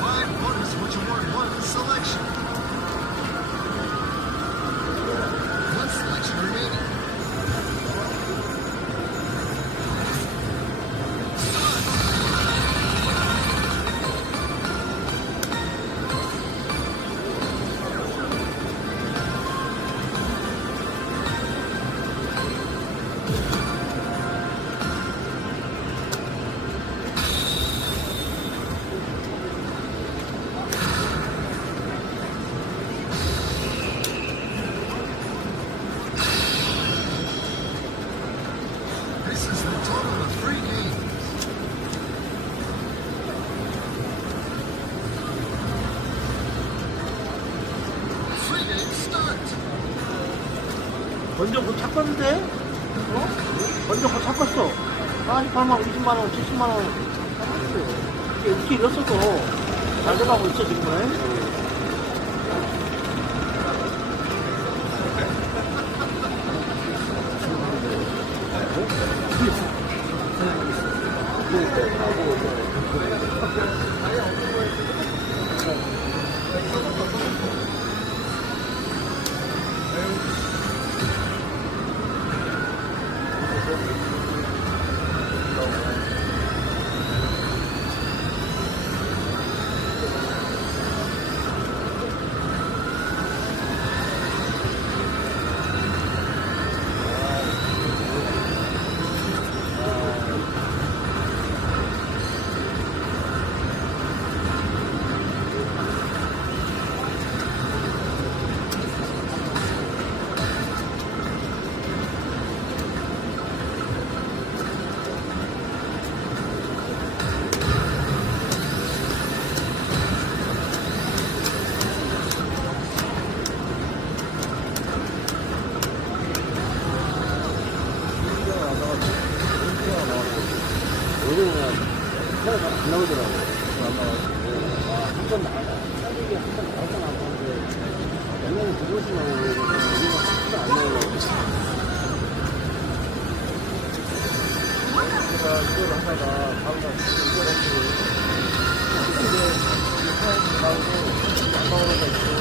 Wide bonus which award one selection. One selection remaining. This is the total of 3 games. Free game start. 먼저 곧 찼건데? 어? 먼저 곧 찼겠어. 48만원, 20만원, 70만원. 이게 이렇게 이랬어도 잘 돼가고 있어, 지금은. 오늘은 차가 안 나오더라고. 안 나와가지고. 와, 한번 나가다. 차들이 한번 나왔다 나왔는데, 옛날에 그것이만 우리가 차가 안 나오려고. 제가 이걸 하다가 바로가 이걸 했는데, 근데 이게 차에서 나오고, 안 나오는 거 있고,